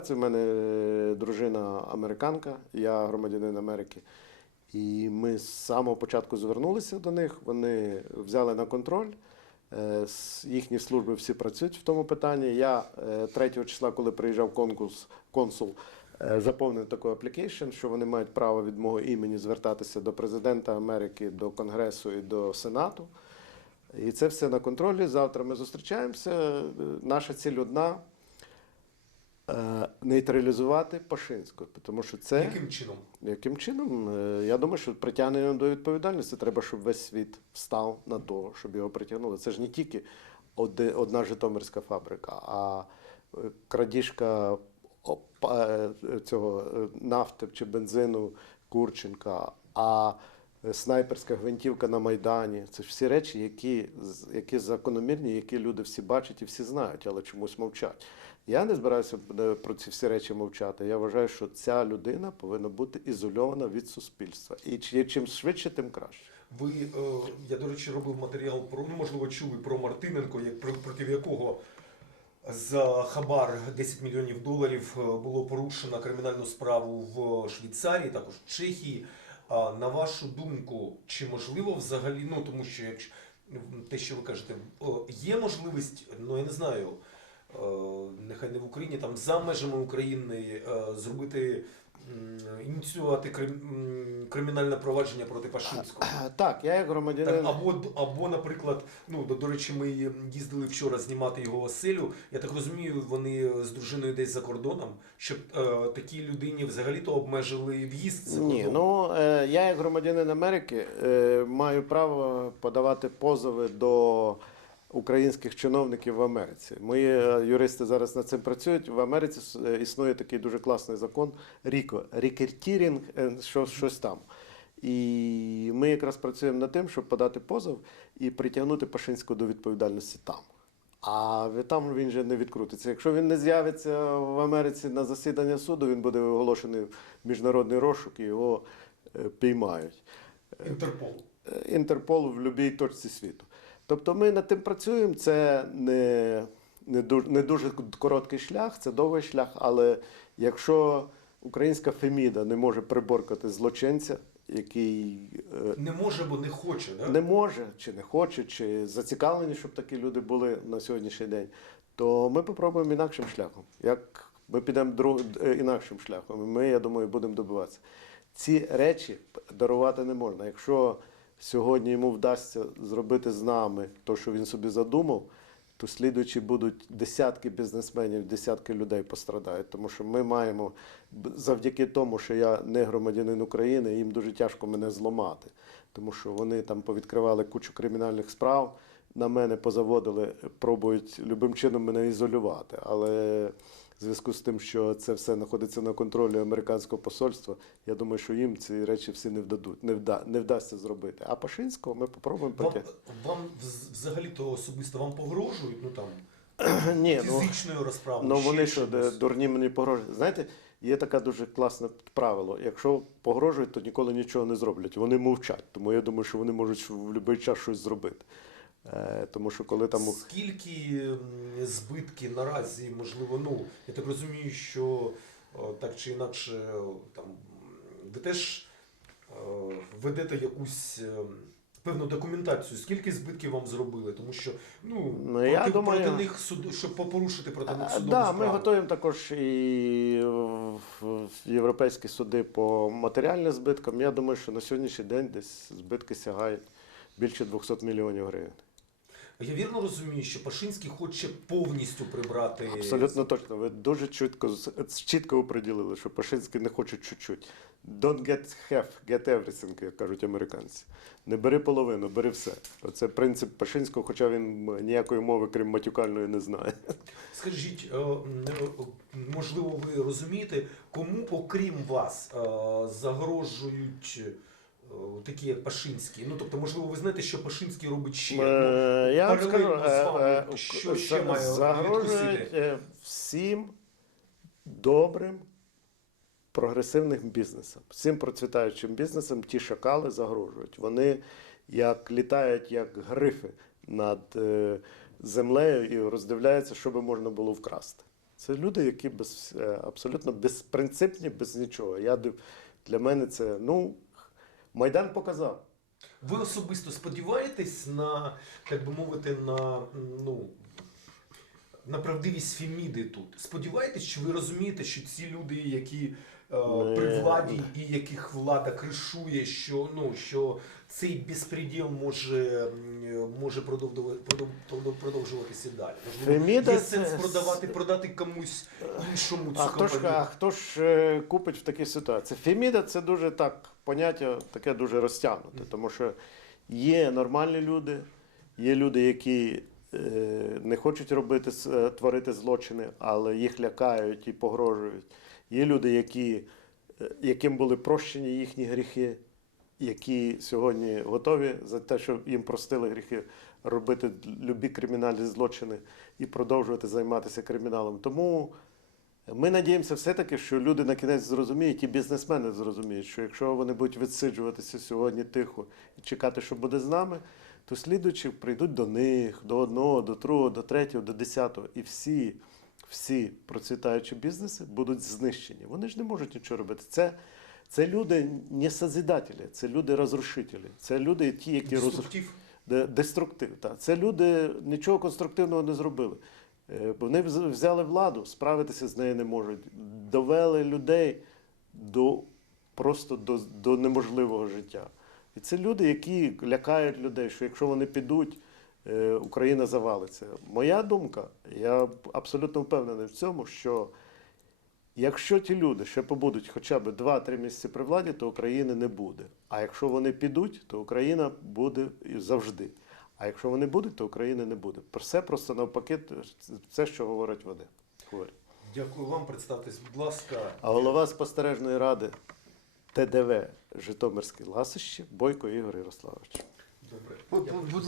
Це в мене е, дружина американка, я громадянин Америки. І ми з самого початку звернулися до них. Вони взяли на контроль. Е, Їхні служби всі працюють в тому питанні. Я е, 3 числа, коли приїжджав конкурс, консул, е, заповнив таку аплікейшн, що вони мають право від мого імені звертатися до президента Америки, до Конгресу і до Сенату. І це все на контролі. Завтра ми зустрічаємося. Е, Наша ціль одна е, нейтралізувати Пашинського, тому що це Яким чином? яким чином? Е, Я думаю, що притягнення до відповідальності треба, щоб весь світ встав на то, щоб його притягнули. Це ж не тільки одна Житомирська фабрика, а е, крадіжка е, цього е, нафти чи бензину Курченка, а е, снайперська гвинтівка на Майдані. Це ж всі речі, які, які закономірні, які люди всі бачать і всі знають, але чомусь мовчать. Я не збираюся е, про ці всі речі мовчати. Я вважаю, що ця людина повинна бути ізольована від суспільства. І чи- чим швидше, тим краще. Ви, е, я, до речі, робив матеріал про, ну, можливо, чули про Мартиненко, як, про- проти якого за хабар 10 мільйонів доларів е, було порушено кримінальну справу в Швейцарії, також в Чехії. А на вашу думку, чи можливо взагалі, ну тому що якщо те, що ви кажете, є можливість, ну я не знаю, е, нехай не в Україні, там за межами України е, зробити ініціювати крим- кримінальне провадження проти Пашинського? Так, я як громадянин. Так, або, або, наприклад, ну до, до речі, ми їздили вчора знімати його оселю. Я так розумію, вони з дружиною десь за кордоном, щоб е, такій людині взагалі-то обмежили в'їзд за кордон. Ні, ну е, я як громадянин Америки е, маю право подавати позови до українських чиновників в Америці. Мої е, юристи зараз над цим працюють. В Америці е, існує такий дуже класний закон Ріко рікертірінг, е, що, щось там. І ми якраз працюємо над тим, щоб подати позов і притягнути Пашинського до відповідальності там. А там він же не відкрутиться. Якщо він не з'явиться в Америці на засідання суду, він буде оголошений в міжнародний розшук і його піймають. Інтерпол. Інтерпол в будь-якій точці світу. Тобто ми над тим працюємо. Це не, не, дуже, не дуже короткий шлях, це довгий шлях, але якщо українська Феміда не може приборкати злочинця, який е, Не може, бо не хоче, да? не може, чи не хоче, чи зацікавлені, щоб такі люди були на сьогоднішній день, то ми попробуємо інакшим шляхом. Як ми підемо друг, е, інакшим шляхом, і ми, я думаю, будемо добиватися. Ці речі дарувати не можна. Якщо сьогодні йому вдасться зробити з нами те, що він собі задумав, то слідуючі будуть десятки бізнесменів, десятки людей пострадають. Тому що ми маємо завдяки тому, що я не громадянин України, їм дуже тяжко мене зламати. Тому що вони там повідкривали кучу кримінальних справ, на мене позаводили, пробують любим чином мене ізолювати. Але в зв'язку з тим, що це все знаходиться на контролі американського посольства, я думаю, що їм ці речі всі не вдадуть, не, вда, не вдасться зробити. А Пашинського ми попробуємо Вам, вам взагалі-то особисто вам погрожують, ну там Ні, ну, фізичною розправою. Ну вони що, дурні мені погрожують. Знаєте, є таке дуже класне правило. Якщо погрожують, то ніколи нічого не зроблять. Вони мовчать. Тому я думаю, що вони можуть в будь-який час щось зробити. Е, тому що коли там. Скільки збитки наразі, можливо, ну, я так розумію, що так чи інакше, там, ви теж ведете якусь е, певну документацію, скільки збитків вам зробили, тому що ну, Ну, я проти, думаю- проти них суд, щоб порушити проти них судову да, ми готуємо також і європейські суди по матеріальним збиткам. Я думаю, що на сьогоднішній день десь збитки сягають більше 200 мільйонів гривень. Я вірно розумію, що Пашинський хоче повністю прибрати Абсолютно точно. Ви дуже чітко, чітко оприділили, що Пашинський не хоче чуть-чуть. Don't get half, get everything, як кажуть американці. Не бери половину, бери все. Оце принцип Пашинського, хоча він ніякої мови, крім матюкальної, не знає. Скажіть, е, м, е, можливо, ви розумієте, кому окрім вас е, загрожують е, такі, як Пашинський? Ну тобто, можливо, ви знаєте, що Пашинський робить ще? Ну, Е, Я вам скажу, паралельно з вами, е, е, що ще має загрожують відкусити? е, всім добрим прогресивним бізнесам, всім процвітаючим бізнесам ті шакали загрожують. Вони як літають, як грифи над е, землею і роздивляються, що би можна було вкрасти. Це люди, які без, е, абсолютно безпринципні, без нічого. Я, для мене це, ну, Майдан показав. Ви особисто сподіваєтесь на, так би мовити, на, ну, на правдивість Феміди тут? Сподіваєтесь, чи ви розумієте, що ці люди, які е, при владі і яких влада кришує, що, ну, що цей безпреділ може, може продовжувати- продов- продовжуватися далі? Можливо, Феміда є це- сенс продавати, продати комусь іншому цю А хто ж, а хто ж е, купить в такій ситуації? Феміда це дуже так поняття, таке дуже розтягнуте, тому що є нормальні люди, є люди, які е, не хочуть робити е, творити злочини, але їх лякають і погрожують. Є люди, які, е, яким були прощені їхні гріхи, які сьогодні готові за те, що їм простили гріхи, робити любі кримінальні злочини і продовжувати займатися криміналом. Тому ми надіємося все-таки, що люди на кінець зрозуміють, і бізнесмени зрозуміють, що якщо вони будуть відсиджуватися сьогодні тихо і чекати, що буде з нами, то слідуючі прийдуть до них, до одного, до другого, до третього, до десятого. І всі, всі процвітаючі бізнеси будуть знищені. Вони ж не можуть нічого робити. Це, це люди не созидателі, це люди розрушителі, це люди, ті, які роз... Деструктив. Так. Це люди нічого конструктивного не зробили. Е, Вони взяли владу, справитися з нею не можуть. Довели людей до просто до, до неможливого життя. І це люди, які лякають людей, що якщо вони підуть, е, Україна завалиться. Моя думка, я абсолютно впевнений в цьому, що Якщо ті люди ще побудуть хоча б 2-3 місяці при владі, то України не буде. А якщо вони підуть, то Україна буде завжди. А якщо вони будуть, то України не буде. Все просто навпаки, це що говорять вони. Говорять. Дякую вам, представтесь, будь ласка. А голова спостережної ради ТДВ Житомирське ласище Бойко Ігор Ярославович. Добре. Будь- Дякую. Ласка.